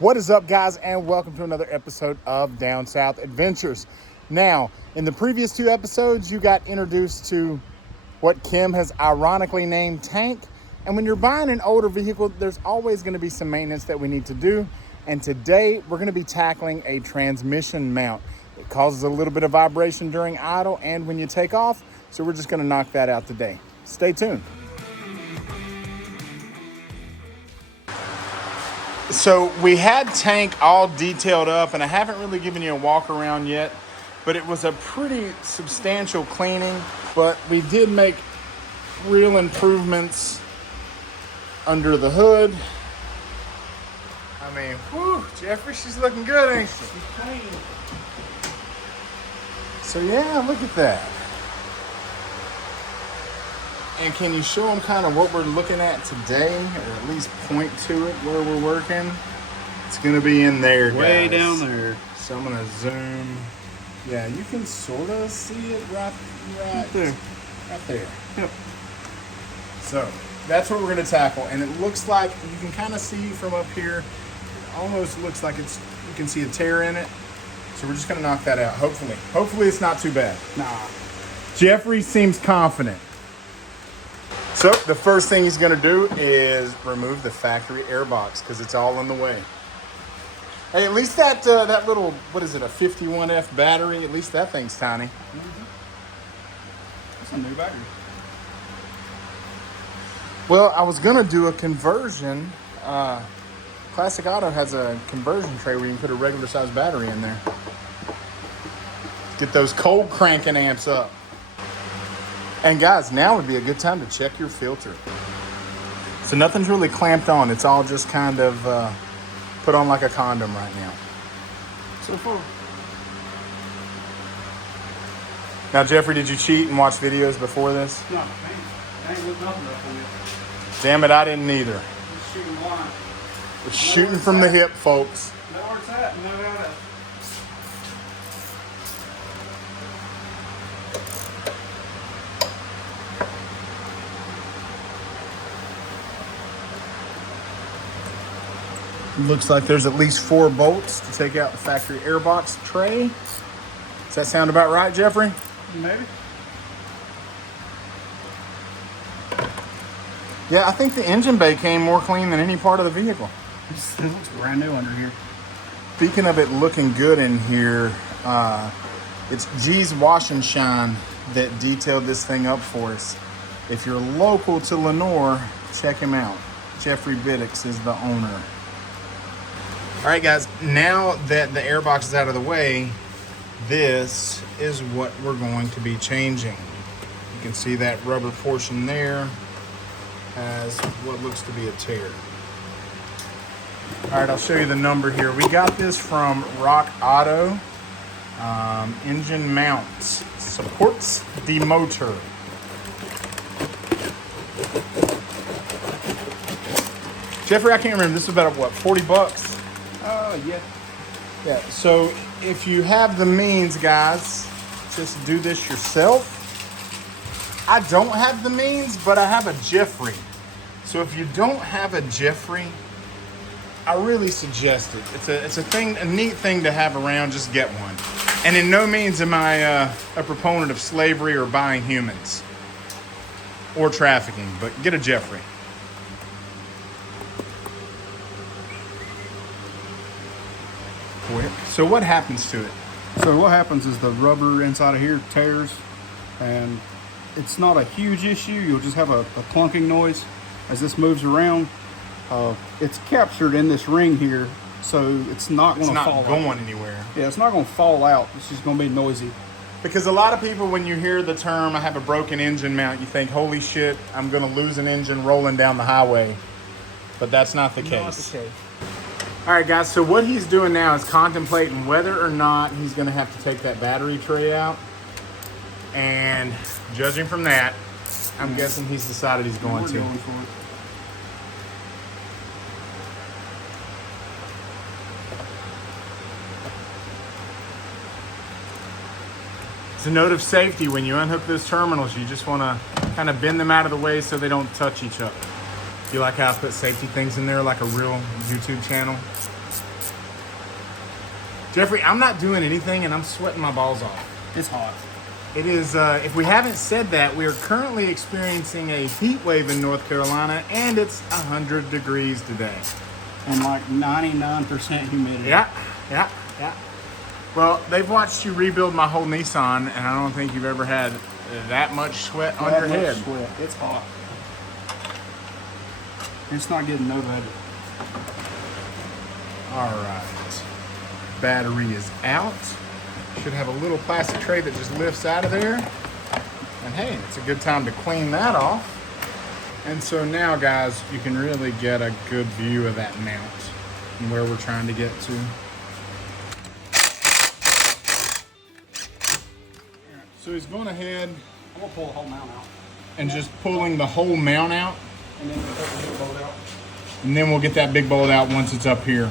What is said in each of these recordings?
What is up, guys, and welcome to another episode of Down South Adventures. Now, in the previous two episodes, you got introduced to what Kim has ironically named Tank. And when you're buying an older vehicle, there's always going to be some maintenance that we need to do. And today, we're going to be tackling a transmission mount. It causes a little bit of vibration during idle and when you take off. So we're just going to knock that out today. Stay tuned. So we had Tank all detailed up, and I haven't really given you a walk around yet, but it was a pretty substantial cleaning. But we did make real improvements under the hood. I mean, whew, Jeffrey, she's looking good, ain't she? She's clean. So yeah, look at that. And can you show them kind of what we're looking at today, or at least point to it where we're working? It's going to be in there, guys. Way down there. So I'm going to zoom. Yeah, you can sort of see it right there. Right there. Yep. So that's what we're going to tackle. And it looks like, you can kind of see from up here, it almost looks like you can see a tear in it. So we're just going to knock that out, hopefully. Hopefully it's not too bad. Nah. Jeffrey seems confident. So the first thing he's going to do is remove the factory air box because it's all in the way. Hey, at least that little, what is it, a 51F battery? At least that thing's tiny. Mm-hmm. That's a new battery. Well, I was going to do a conversion. Classic Auto has a conversion tray where you can put a regular size battery in there. Get those cold cranking amps up. And guys, now would be a good time to check your filter. So nothing's really clamped on. It's all just kind of put on like a condom right now. So far. Now, Jeffrey, did you cheat and watch videos before this? No, I ain't looked nothing up for you. Damn it, I didn't either. Just shooting blind. We're shooting from the hip, folks. Know where it's at, know how to. Looks like there's at least 4 bolts to take out the factory airbox tray. Does that sound about right, Jeffrey? Maybe. Yeah, I think the engine bay came more clean than any part of the vehicle. It looks brand new under here. Speaking of it looking good in here, it's G's Wash and Shine that detailed this thing up for us. If you're local to Lenore, check him out. Jeffrey Biddix is the owner. All right, guys, now that the airbox is out of the way, this is what we're going to be changing. You can see that rubber portion there has what looks to be a tear. All right, I'll show you the number here. We got this from RockAuto. Engine mounts, supports the motor. Jeffrey, I can't remember, this is about, what, 40 bucks? Yeah. Yeah, so if you have the means, guys, just do this yourself. I don't have the means, but I have a Jeffrey. So if you don't have a Jeffrey, I really suggest it. It's a neat thing to have around. Just get one. And in no means am I a proponent of slavery or buying humans or trafficking, but get a Jeffrey. So what happens to it? So what happens is the rubber inside of here tears, and it's not a huge issue. You'll just have a clunking noise as this moves around. It's captured in this ring here, so it's not going to fall out. It's not going anywhere. Yeah, it's not going to fall out. It's just going to be noisy. Because a lot of people, when you hear the term, I have a broken engine mount, you think, holy shit, I'm going to lose an engine rolling down the highway. But that's not the case. Not the case. All right, guys, so what he's doing now is contemplating whether or not he's going to have to take that battery tray out. And judging from that, I'm guessing he's decided he's going to. Going for it. It's a note of safety when you unhook those terminals. You just want to kind of bend them out of the way so they don't touch each other. You like how I put safety things in there like a real YouTube channel? Jeffrey, I'm not doing anything and I'm sweating my balls off. It's hot. It is, if we haven't said that, we are currently experiencing a heat wave in North Carolina and it's 100 degrees today. And like 99% humidity. Yeah. Well, they've watched you rebuild my whole Nissan and I don't think you've ever had that much sweat on your head. Sweat. It's hot. It's not getting no better. All right. Battery is out. Should have a little plastic tray that just lifts out of there. And hey, it's a good time to clean that off. And so now, guys, you can really get a good view of that mount and where we're trying to get to. So he's going ahead. I'm gonna pull the whole mount out. And just pulling the whole mount out. And then we'll take the big bolt out. And then we'll get that big bolt out once it's up here.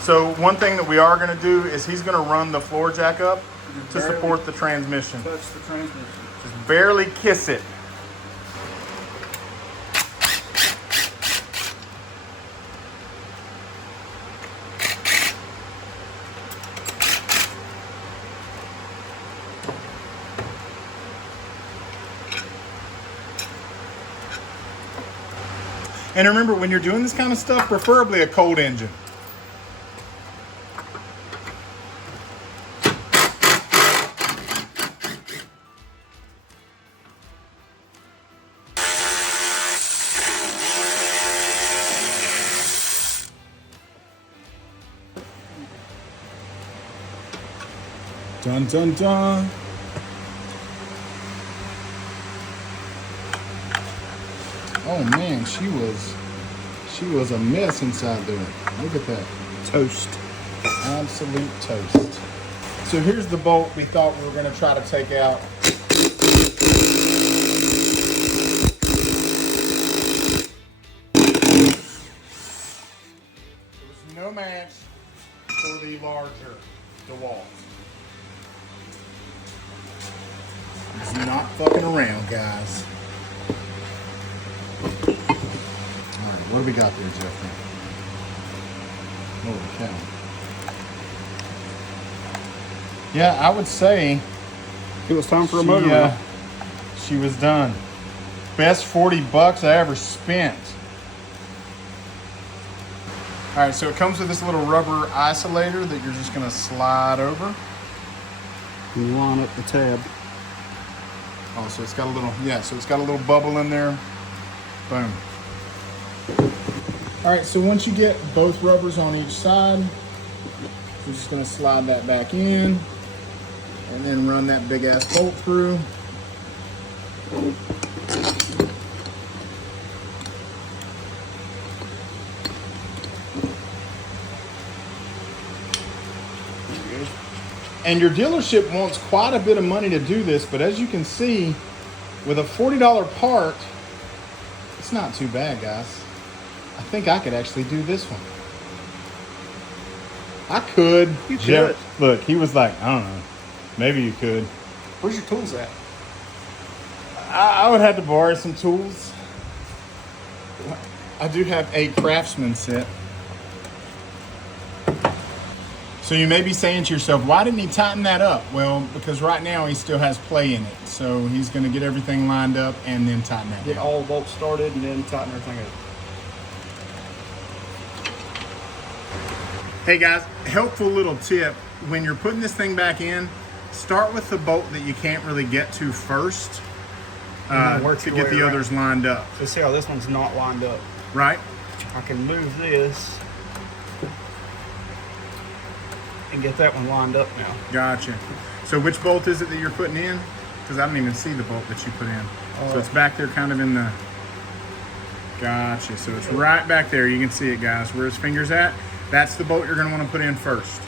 So one thing that we are going to do is he's going to run the floor jack up to support the transmission. Touch the transmission. Just barely kiss it. And remember, when you're doing this kind of stuff, preferably a cold engine. Dun dun dun. Oh man, she was a mess inside there. Look at that. Toast. Absolute toast. So here's the bolt we thought we were going to try to take out. There was no match for the larger DeWalt. He's not fucking around, guys. Alright, what do we got there, Jeffrey? Holy cow. Yeah, I would say It was time for a motor run. she was done. Best 40 bucks I ever spent. Alright, so it comes with this little rubber isolator that you're just going to slide over. And you line up the tab. Oh, so it's got a little, so it's got a little bubble in there. Boom. All right, so once you get both rubbers on each side, we're just gonna slide that back in and then run that big ass bolt through. And your dealership wants quite a bit of money to do this, but as you can see, with a $40 part, it's not too bad, guys. I think I could actually do this one. I could. You could. Look, he was like, I don't know. Maybe you could. Where's your tools at? I would have to borrow some tools. I do have a Craftsman set. So you may be saying to yourself, why didn't he tighten that up? Well, because right now he still has play in it. So he's going to get everything lined up and then tighten that Get down. all the bolts started and then tighten everything up. Hey guys, helpful little tip. When you're putting this thing back in, start with the bolt that you can't really get to first to get the others lined up. So see how this one's not lined up. Right? I can move this and get that one lined up now. Gotcha. So which bolt is it that you're putting in? Because I don't even see the bolt that you put in. So it's back there kind of in the... Gotcha. So it's right back there. You can see it, guys. Where his finger's at. That's the bolt you're going to want to put in first.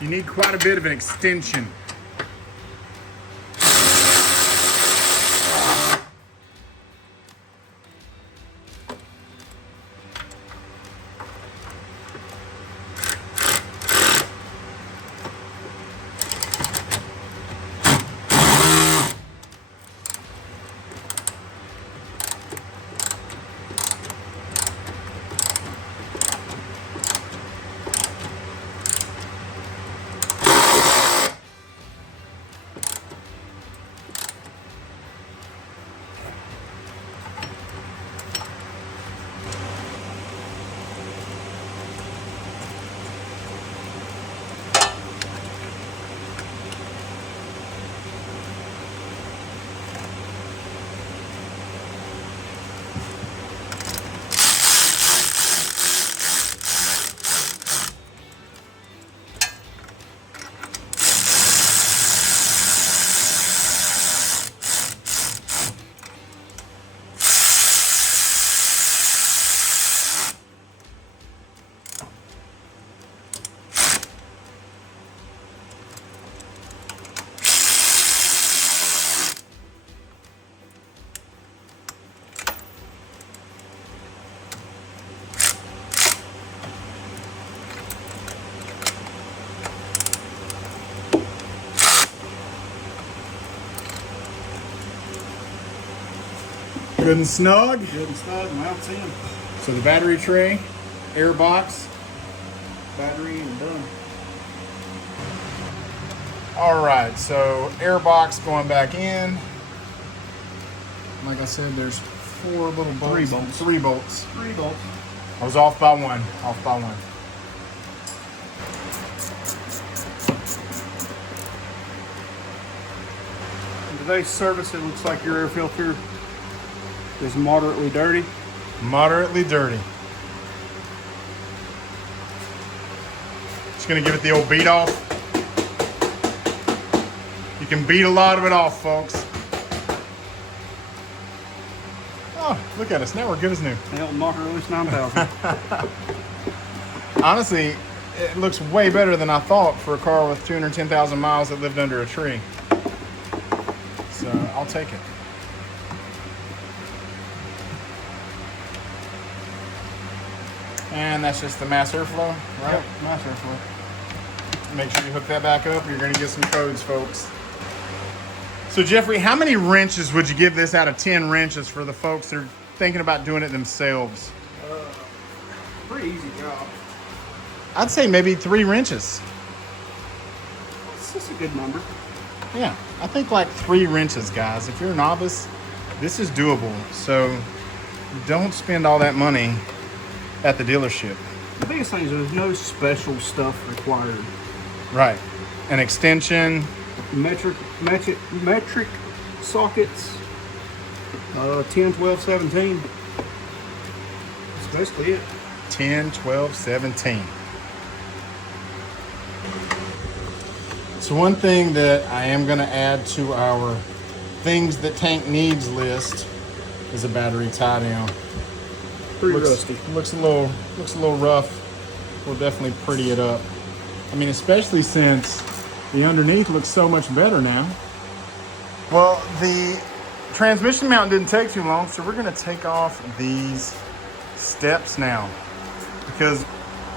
You need quite a bit of an extension. Good and snug. Good and snug, mounts in. So the battery tray, air box, Battery and done. all right, so air box going back in. Like I said, there's 4 little bolts. 3 bolts. 3 bolts. 3 bolts. I was off by 1, In today's service, it looks like your air filter is moderately dirty. Moderately dirty. Just gonna give it the old beat off. You can beat a lot of it off, folks. Oh, look at us, now we're good as new. Hell, knocker loose 9,000. Honestly, it looks way better than I thought for a car with 210,000 miles that lived under a tree. So I'll take it. And that's just the mass airflow, right? Yep, mass airflow. Make sure you hook that back up. You're going to get some codes, folks. So Jeffrey, how many wrenches would you give this out of 10 wrenches for the folks that are thinking about doing it themselves? Pretty easy job. I'd say maybe 3 wrenches. That's a good number. Yeah, I think like 3 wrenches, guys. If you're a novice, this is doable. So don't spend all that money at the dealership. The biggest thing is there's no special stuff required. Right. An extension. Metric sockets. 10, 12, 17. That's basically it. 10, 12, 17. So one thing that I am going to add to our things that tank needs list is a battery tie down. Pretty rusty. Looks a little rough. We'll definitely pretty it up. I mean, especially since the underneath looks so much better now. Well, the transmission mount didn't take too long, so we're going to take off these steps now because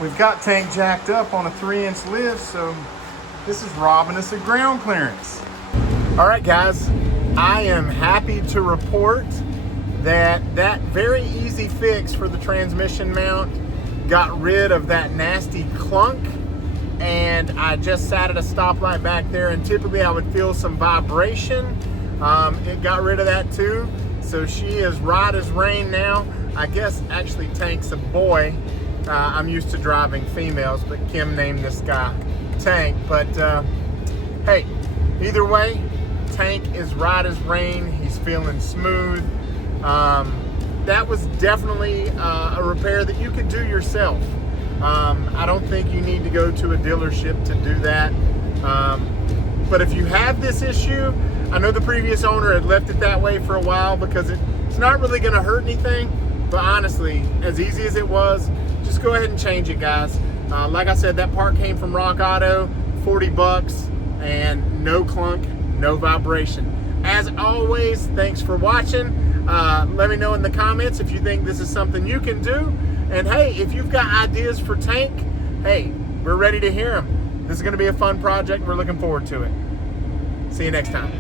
we've got tank jacked up on a 3-inch lift, so this is robbing us of ground clearance. All right, guys, I am happy to report that very easy fix for the transmission mount got rid of that nasty clunk, and I just sat at a stoplight back there, and typically I would feel some vibration. It got rid of that too, so she is right as rain now. I guess actually Tank's a boy. I'm used to driving females, but Kim named this guy Tank. But hey, either way, Tank is right as rain. He's feeling smooth. That was definitely a repair that you could do yourself. I don't think you need to go to a dealership to do that. But if you have this issue, I know the previous owner had left it that way for a while because it's not really going to hurt anything. But honestly, as easy as it was, just go ahead and change it, guys. Like I said, that part came from RockAuto, 40 bucks, and no clunk, no vibration. As always, thanks for watching. Let me know in the comments if you think this is something you can do. And hey, if you've got ideas for Tank, hey, we're ready to hear them. This is going to be a fun project. We're looking forward to it. See you next time.